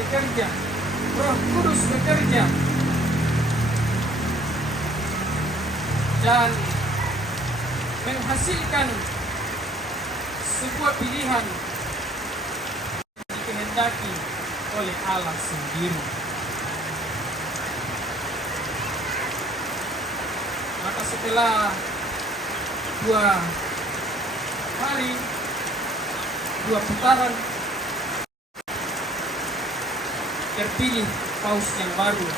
bekerja, Roh Kudus bekerja, dan menghasilkan sebuah pilihan dikehendaki oleh Allah sendiri. Maka setelah 2 hari, 2 putaran, terpilih paus yang baru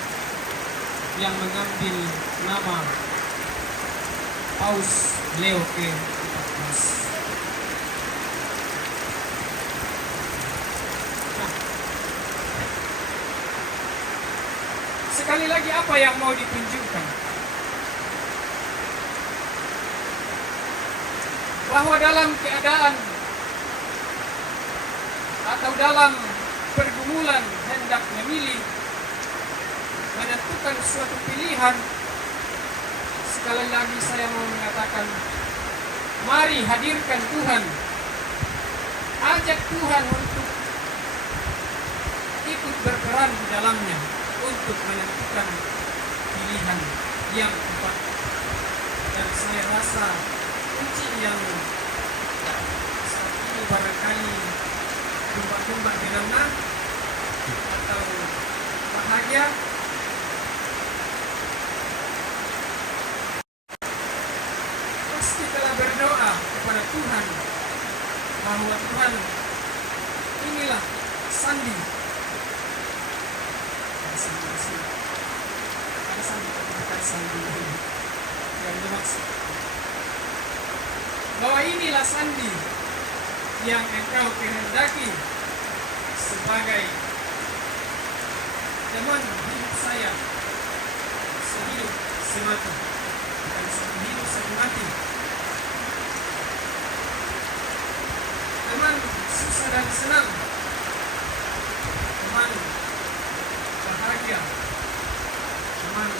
yang mengambil nama Paus Leo ke-14. Sekali lagi, apa yang mau ditunjukkan? Bahwa dalam keadaan atau dalam pergumulan hendak memilih, menentukan suatu pilihan, sekali lagi saya mau mengatakan, mari hadirkan Tuhan, ajak Tuhan untuk ikut berperan di dalamnya untuk menentukan pilihan yang tepat. Dan saya rasa kunci yang saat ini barangkali tumbak-tumbak di dalam atau bahagia, pasti telah berdoa kepada Tuhan bahwa Tuhan, inilah sandi. Ada sandi, bukan sandi yang dimaksud. Bahwa inilah sandi yang engkau kehendaki sebagai teman hidup saya, sehidup semati, bukan sehidup semati. Teman susah dan senang, teman bahagia, teman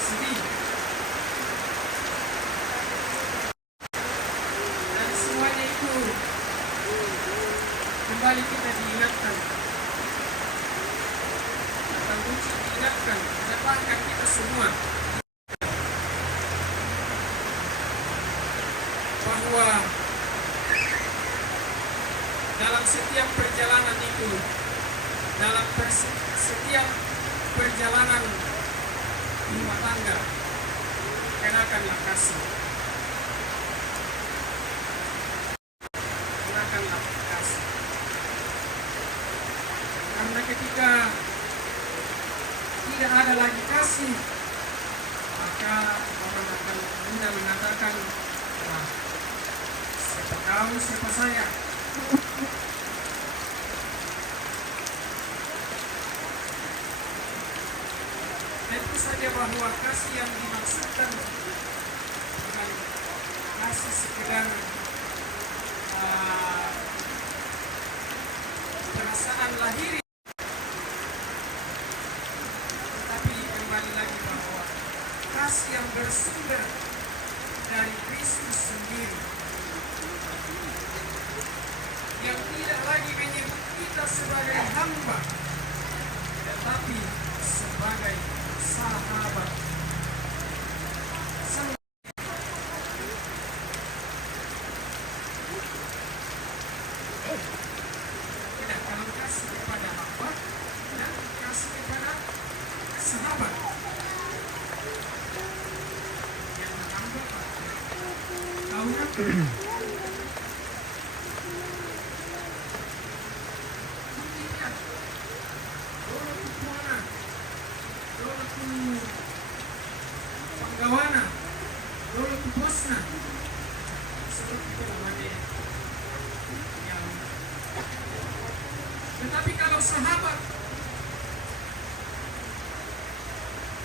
sedih, dan semuanya itu kembali kita diingatkan, atau kunci diingatkan, dapatkan kita semua bahwa dalam setiap perjalanan itu, dalam setiap perjalanan rumah tangga, kenakanlah kasih. Kenakanlah kasih. Karena ketika tidak ada lagi kasih, maka orang akan mudah mengatakan, wah, siapa kau, siapa saya? Tentu saja bahwa kasih yang dimaksudkan bukan kasih sekedar perasaan lahiri, tetapi kembali lagi bahwa kasih yang bersumber dari Kristus sendiri, yang tidak lagi menyebut kita sebagai hamba, tetapi sebagai sahabat. Tidak kalau kasih kepada hamba, dan kasih kepada sahabat. Yang hamba tahu kan? Panggawana, dulu tu bosna, seperti itu namanya. Tetapi kalau sahabat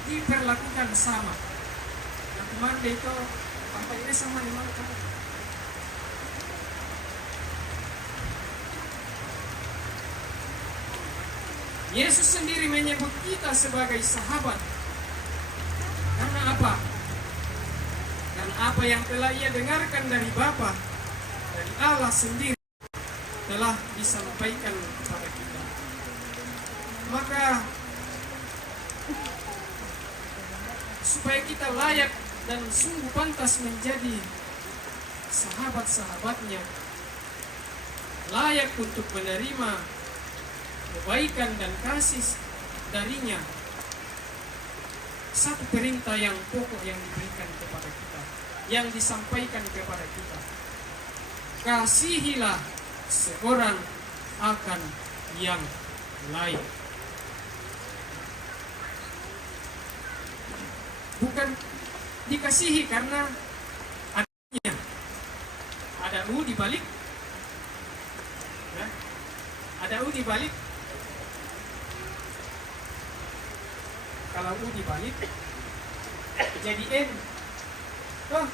diperlakukan sama, yang kemarin itu apa ini sama di mana kan? Yesus sendiri menyebut kita sebagai sahabat. Karena apa? Karena apa yang telah ia dengarkan dari Bapa, dari Allah sendiri, telah disampaikan kepada kita. Maka supaya kita layak dan sungguh pantas menjadi sahabat-sahabatnya, layak untuk menerima kebaikan dan kasih darinya, satu perintah yang pokok yang diberikan kepada kita, yang disampaikan kepada kita: kasihilah seorang akan yang lain. Bukan dikasihi karena adanya ada u di balik, ya? Ada u di balik. Kalau u di balik jadi n. Oh.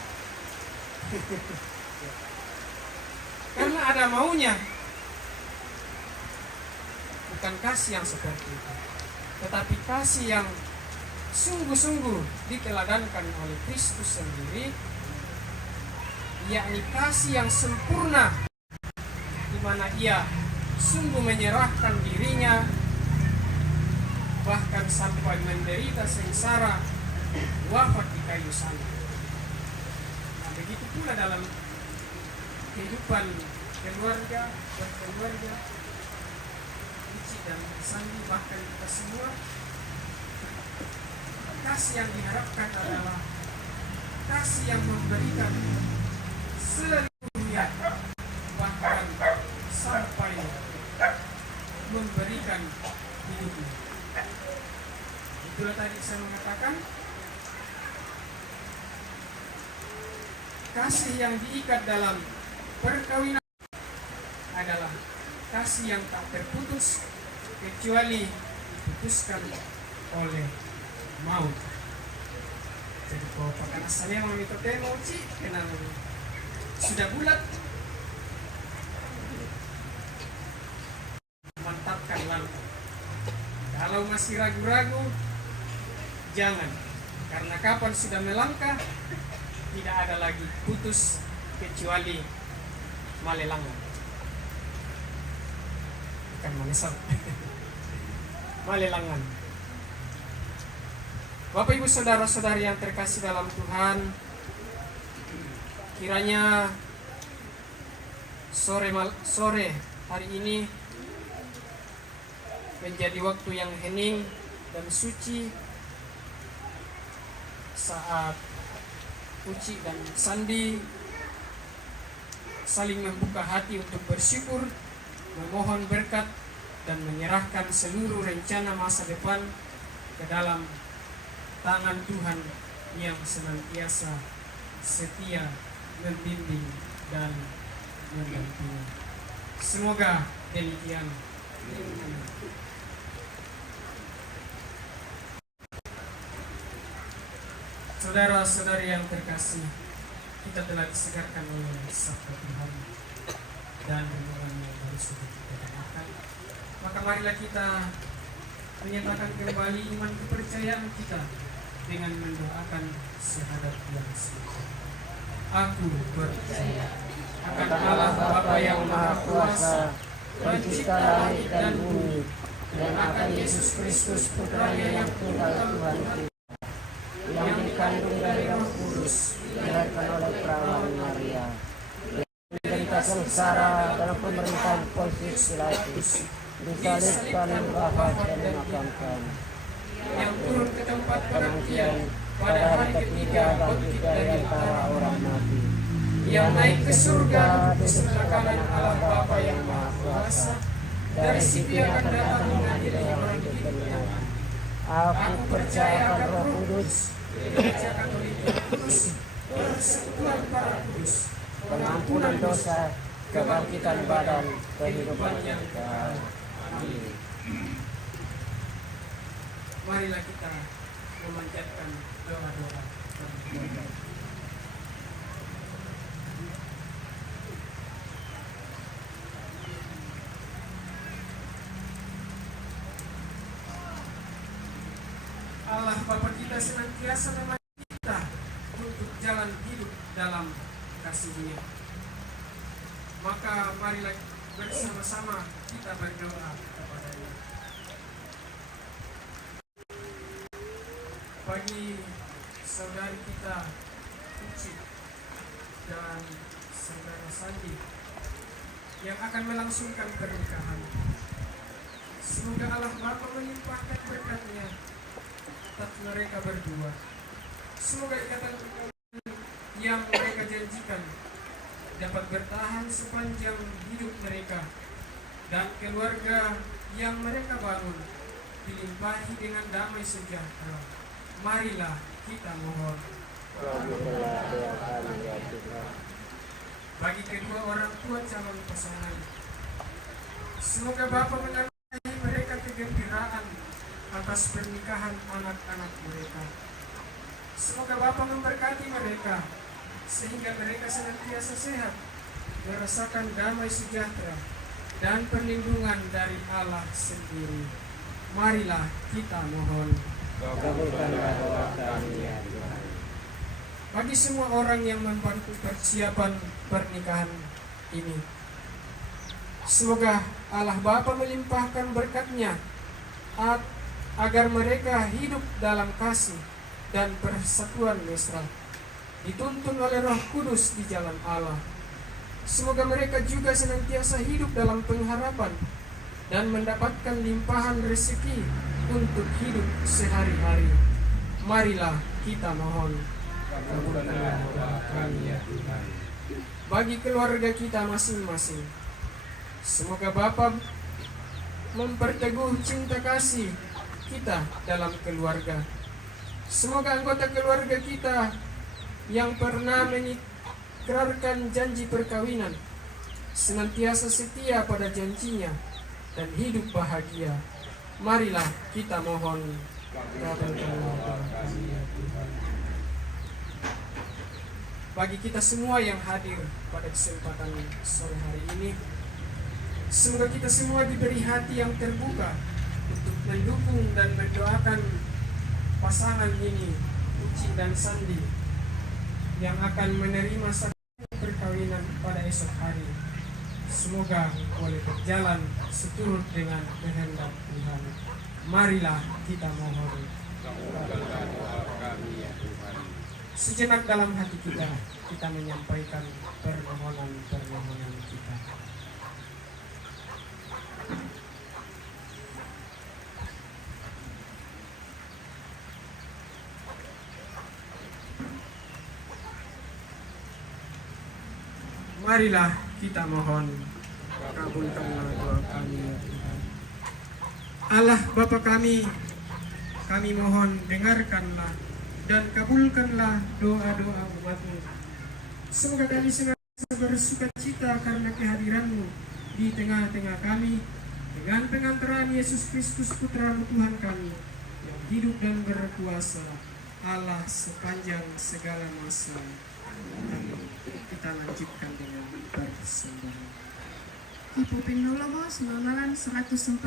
Karena ada maunya. Bukan kasih yang seperti itu, tetapi kasih yang sungguh-sungguh diteladankan oleh Kristus sendiri, yakni kasih yang sempurna, di mana Ia sungguh menyerahkan dirinya, bahkan sampai menderita sengsara, wafat di kayu salib. Nah, begitu pula dalam kehidupan keluarga, berkeluarga, Uci dan Sandi, bahkan kita semua, kasih yang diharapkan adalah kasih yang memberikan seluruhnya, bahkan sampai memberikan hidupnya. Itulah tadi saya mengatakan, kasih yang diikat dalam perkawinan adalah kasih yang tak terputus kecuali diputuskan oleh maut. Jadi kalau pakai asalnya mau itu temo Ci, kenal sudah bulat, mantapkan langkah. Kalau masih ragu-ragu, jangan, karena kapan sudah melangkah tidak ada lagi putus kecuali malelangan. Bukan malesang. Malelangan. Bapak Ibu Saudara-saudari yang terkasih dalam Tuhan, kiranya sore hari ini menjadi waktu yang hening dan suci, saat Uci dan Sandi saling membuka hati untuk bersyukur, memohon berkat, dan menyerahkan seluruh rencana masa depan ke dalam tangan Tuhan yang senantiasa setia membimbing dan mendampingi. Semoga demikian. Saudara-saudari yang terkasih, kita telah disegarkan oleh sabda Tuhan dan renungan yang baru saja kita dengarkan. Maka marilah kita menyatakan kembali iman kepercayaan kita dengan mendoakan syahadat yang singkat. Aku percaya akan Allah Bapa yang Maha Kuasa, Pencipta langit dan bumi, dan akan Yesus Kristus Putranya yang tunggal Tuhan kita, yang dikandung dari Roh Kudus, dilahirkan oleh perawan Maria, menderita sengsara dalam pemerintahan Pontius Pilatus, disalibkan, wafat dan dimakamkan, yang turun ke tempat penantian pada hari ketiga bangkit dari antara orang mati, yang naik ke surga di sebelah kanan Allah Bapa yang Maha Kuasa, dari situ akan datang mengadili orang hidup dan mati. Aku percaya akan Roh Kudus, Gereja Katolik yang kudus, persekutuan para kudus, pengampunan dosa, kebangkitan badan, kehidupan yang kekal. Amin. Marilah kita memanjatkan doa-doa. Allah Bapa kita senantiasa memanggil kita untuk jalan hidup dalam kasih-Nya. Maka marilah bersama-sama kita berdoa kepada-Nya. bagi saudari kita Uci dan saudara Sandi yang akan melangsungkan pernikahan. Semoga Allah Bapa melimpahkan berkat-Nya atas mereka berdua. Semoga ikatan yang mereka janjikan dapat bertahan sepanjang hidup mereka, dan keluarga yang mereka bangun dilimpahi dengan damai sejahtera. Marilah kita mohon. Bagi kedua orang tua calon pasangan, semoga Bapa menambahi mereka kegembiraan atas pernikahan anak-anak mereka. Semoga Bapa memberkati mereka sehingga mereka senantiasa sehat, merasakan damai sejahtera dan perlindungan dari Allah sendiri. Marilah kita mohon. Kabulkanlah doa kami ya Tuhan. Bagi semua orang yang membantu persiapan pernikahan ini, semoga Allah Bapa melimpahkan berkat-Nya agar mereka hidup dalam kasih dan persatuan mesra, dituntun oleh Roh Kudus di jalan Allah. Semoga mereka juga senantiasa hidup dalam pengharapan dan mendapatkan limpahan rezeki untuk hidup sehari-hari. Marilah kita mohon. Kabulkanlah doa kami ya Tuhan. Bagi keluarga kita masing-masing, semoga Bapa memperteguh cinta kasih kita dalam keluarga. Semoga anggota keluarga kita yang pernah mengikrarkan janji perkawinan senantiasa setia pada janjinya dan hidup bahagia. Marilah kita mohon. Kabulkanlah doa kami ya Tuhan. Bagi kita semua yang hadir pada kesempatan sore hari ini, semoga kita semua diberi hati yang terbuka untuk mendukung dan mendoakan pasangan ini, Uci dan Sandi, yang akan menerima sakramenen perkawinan pada esok hari. Semoga boleh berjalan seturut dengan kehendak Tuhan. Marilah kita mohon. Kabulkanlah doa kami ya Tuhan. Sejenak dalam hati kita menyampaikan permohonan kita. Marilah kita mohon. Kabulkanlah doa kami ya Tuhan. Allah Bapa kami mohon dengarkanlah dan kabulkanlah doa-doa umat-Mu. Semoga kami senantiasa bersuka cita karena kehadiran-Mu di tengah-tengah kami, dengan pengantaran Yesus Kristus Putra-Mu Tuhan kami, yang hidup dan berkuasa, Allah sepanjang segala masa. Amin. Kita lanjutkan dengan persembahan. Ibu Penolongos Nonalan 142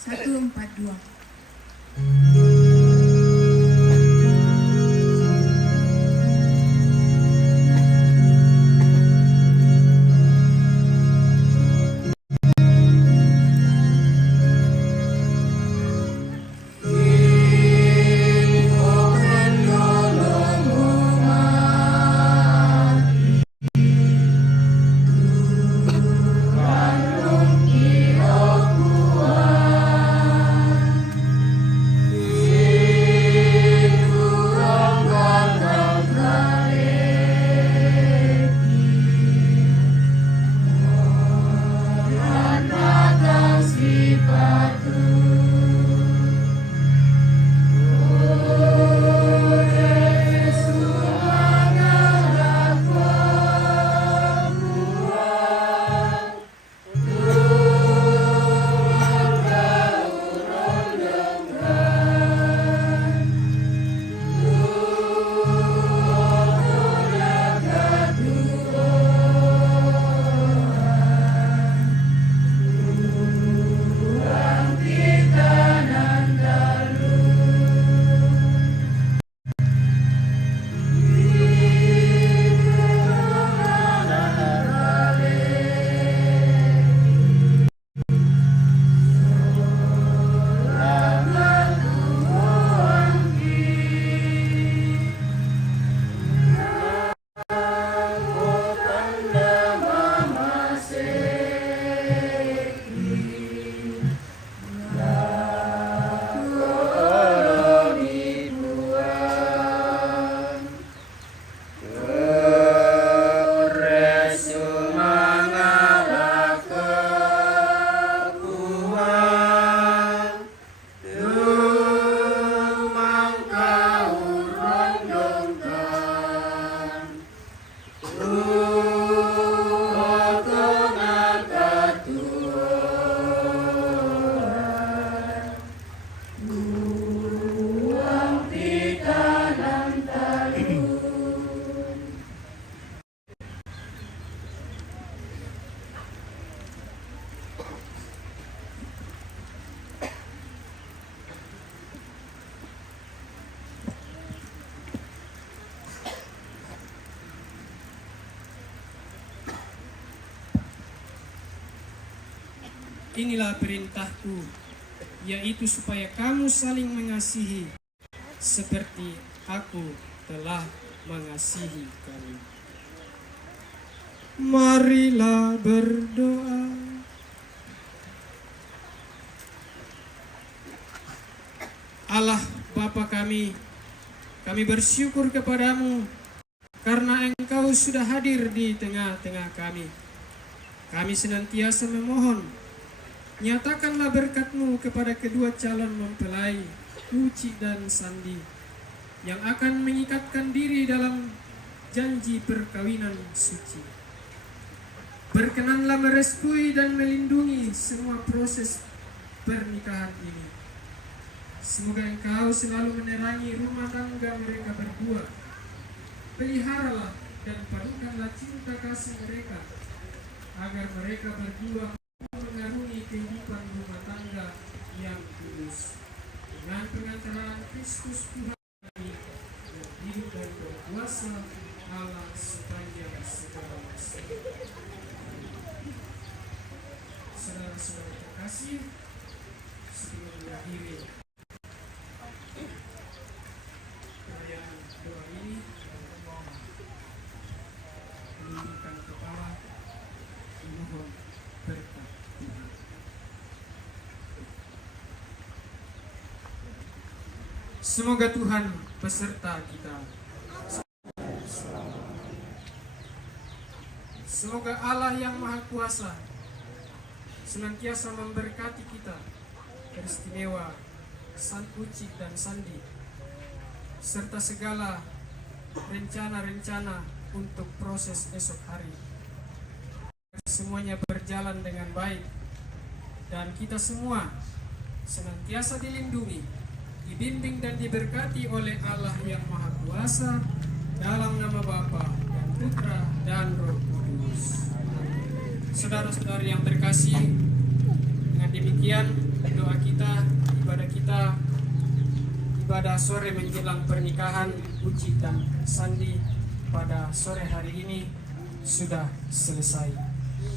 142. inilah perintahku, yaitu supaya kamu saling mengasihi seperti aku telah mengasihi kamu. Marilah berdoa. Allah Bapa kami bersyukur kepadamu karena Engkau sudah hadir di tengah-tengah kami. Kami senantiasa memohon, nyatakanlah berkat-Mu kepada kedua calon mempelai, Uci dan Sandi, yang akan mengikatkan diri dalam janji perkawinan suci. Berkenanlah merestui dan melindungi semua proses pernikahan ini. Semoga Engkau selalu menerangi rumah tangga mereka berdua. Peliharalah dan padukanlah cinta kasih mereka, agar mereka berdua mengarungi kehidupan rumah tangga yang kudus. Dengan pengantaran Kristus Tuhan kami, yang hidup dan berkuasa Allah sepanjang segala masa. Saudara-saudara terkasih, sebelum mengakhiri perayaan doa ini, menundukkan kepala, memohon berkat Tuhan. Semoga Tuhan beserta kita. Semoga Allah yang Maha Kuasa senantiasa memberkati kita, teristimewa San Uci dan Sandi, serta segala rencana-rencana untuk proses esok hari. Semuanya berjalan dengan baik dan kita semua senantiasa dilindungi, dibimbing dan diberkati oleh Allah yang Maha Kuasa, dalam nama Bapa dan Putra dan Roh Kudus. Saudara-saudara yang terkasih, dengan demikian doa kita, ibadah sore menjelang pernikahan Uci dan Sandi pada sore hari ini sudah selesai.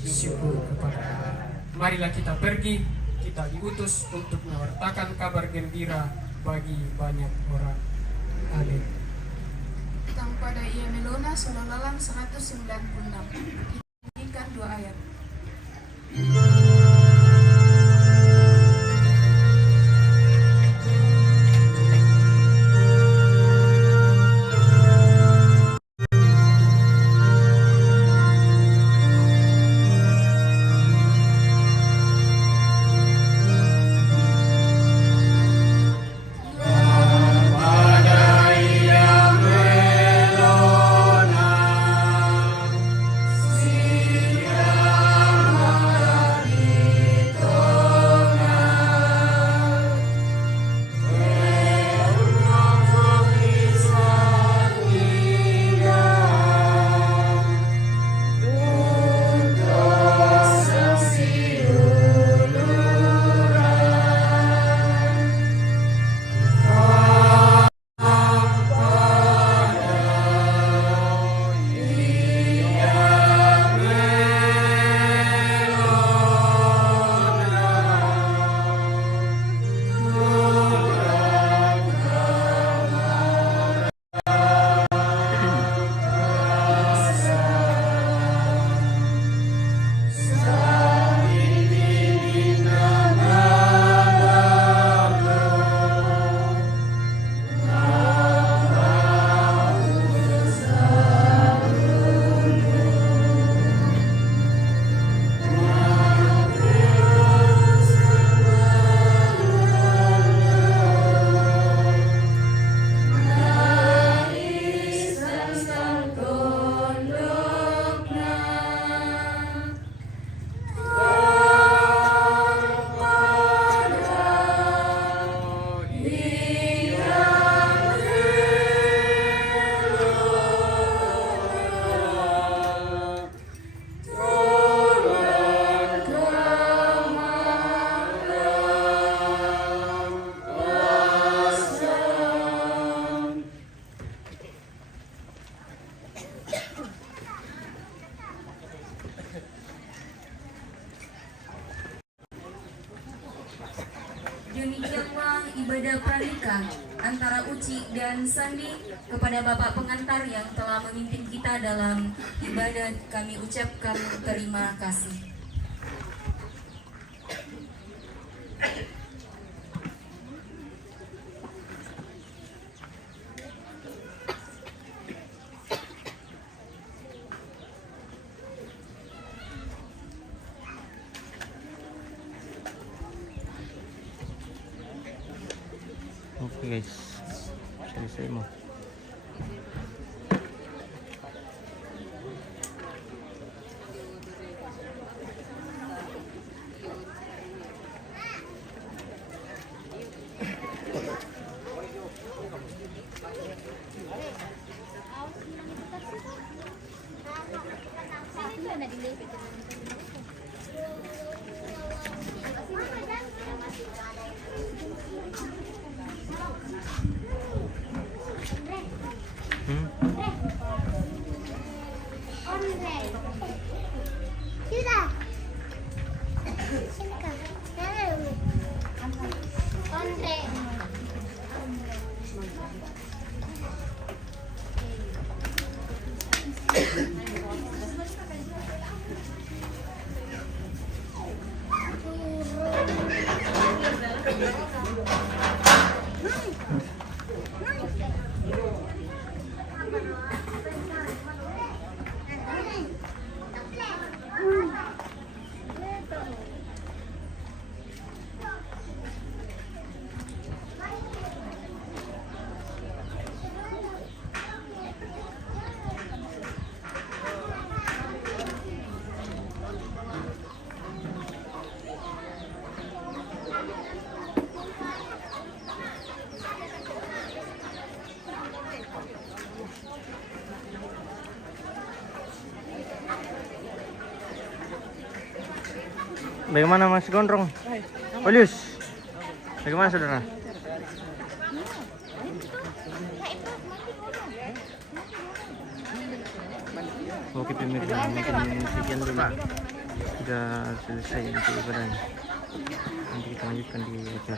Syukur kepada Allah. Marilah kita pergi, kita diutus untuk mewartakan kabar gembira bagi banyak orang. Amin. Tentang pada ia melona Solalalam 196. Kita dua ayat. Pada ibadah pranikah antara Uci dan Sandi. Kepada Bapak pengantar yang telah memimpin kita dalam ibadah, kami ucapkan terima kasih. Oke guys, selesai mau. Bagaimana Mas Gondrong? Polius. Bagaimana saudara? Oke pemirsa, mungkin sekian dulu. Sudah selesai untuk ibadahnya. Nanti kita lanjutkan di acara.